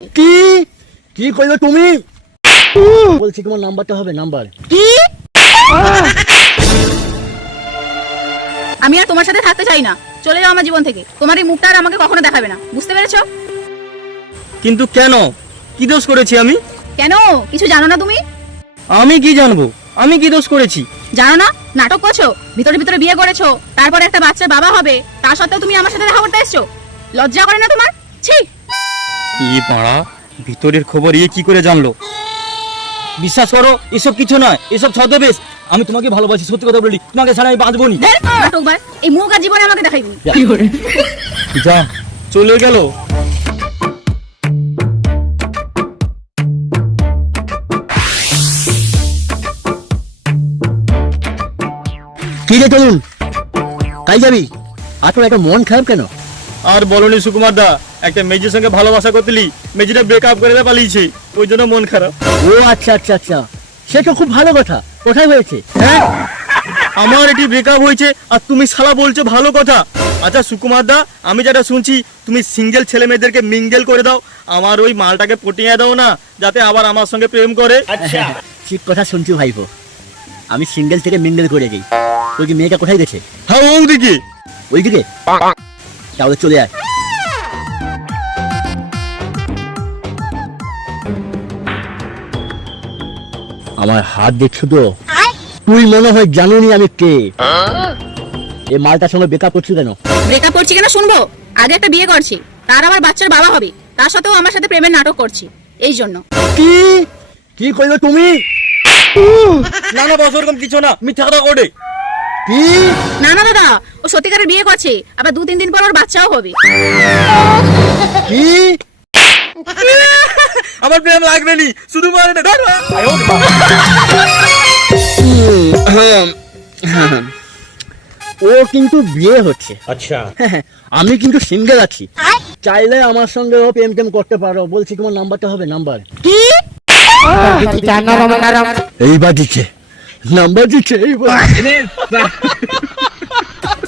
কি কি কইবে তুমি? বলছি তোমার নাম্বারটা হবে নাম্বার। কি? আমি আর তোমার সাথে থাকতে চাই না, চলে যাও আমার জীবন থেকে। তোমার এই মুখটা আর আমাকে কখনো দেখাবে না, বুঝতে পেরেছো? কিন্তু কেন? কি দোষ করেছি আমি? কেন কিছু জানো না তুমি? আমি কি জানবো আমি কি দোষ করেছি? জানো না, নাটক করছো, ভিতরে ভিতরে বিয়ে করেছো, তারপরে একটা বাচ্চার বাবা হবে, তা সত্ত্বেও তুমি আমার সাথে দেখা করতে এসছো। লজ্জা করে না তোমার? ছি! এই পাড়া ভিতরের খবর কি করে জানলো? বিশ্বাস করো, এসব কিছু নয়, এসব ছদ্মবেশ। আমি তোমাকে ভালোবাসি, সত্যি কথা বলি, তোমাকে ছাড়া আমি বাঁচবো নি। ধ্যার, নাটকবার, এই মুখ আর জীবনে আমাকে দেখাইবি। যা চলে গেল। কি রে চলুন, কাই যাবি? আর তোর একটা মন খারাপ কেন? আর বলনি সুকুমার দা, একটা মেয়ের সঙ্গে ভালোবাসা করতেলি, মেয়েটা ব্রেকআপ করে পালিয়েছে, ওই জন্য মন খারাপ। ও আচ্ছা আচ্ছা আচ্ছা, সে তো খুব ভালো কথা। কোথায় হয়েছে? হ্যাঁ, আমার এটি ব্রেকআপ হয়েছে আর তুমি শালা বলছো ভালো কথা। আচ্ছা সুকুমার দা, আমি যেটা শুনছি তুমি সিঙ্গেল ছেলে মেয়েদেরকে মিঙ্গেল করে দাও, আমার ওই মালটাকে পটিয়ে দাও না, যাতে আবার আমার সঙ্গে প্রেম করে। আচ্ছা, ঠিক কথা শুনছি ভাইপো। আমি সিঙ্গেল থেকে মিঙ্গেল করে দিই। তুই কি মেয়েটা কোথায় গেছে? হ্যাঁ ওদিকে। ওইদিকে? তাহলে চলে আয়। আমার হাত দেখছো তো? তুই মনে হয় জানুনি আমি কে। এই মালটার সঙ্গে বেকআপ করছি কেন? ব্রেকআপ করছি কেন শুনবো? আগে একটা বিয়ে করছি, তার আবার বাচ্চার বাবা হবে, তার সত্ত্বেও আমার সাথে প্রেমের নাটক করছি, এই জন্য। কি কি কইবে তুমি? না না বস, ওরকম কিছু না, মিথ্যা কথা ওঠে। কি? না না দাদা, ও সত্যিকারের বিয়ে করছে, আবার 2-3 দিন পর ওর বাচ্চাও হবে। কি? আমার প্রেম লাগবে নি, শুধু মানে না। ও কিন্তু বিয়ে হচ্ছে। अच्छा আমি কিন্তু সিঙ্গেল আছি, চাইলে আমার সঙ্গে ও প্রেম টেম করতে পারো। বলছি তোমার নাম্বারটা হবে নাম্বার। কি? এইবার দিচ্ছে নাম্বার দিচ্ছে এইবার।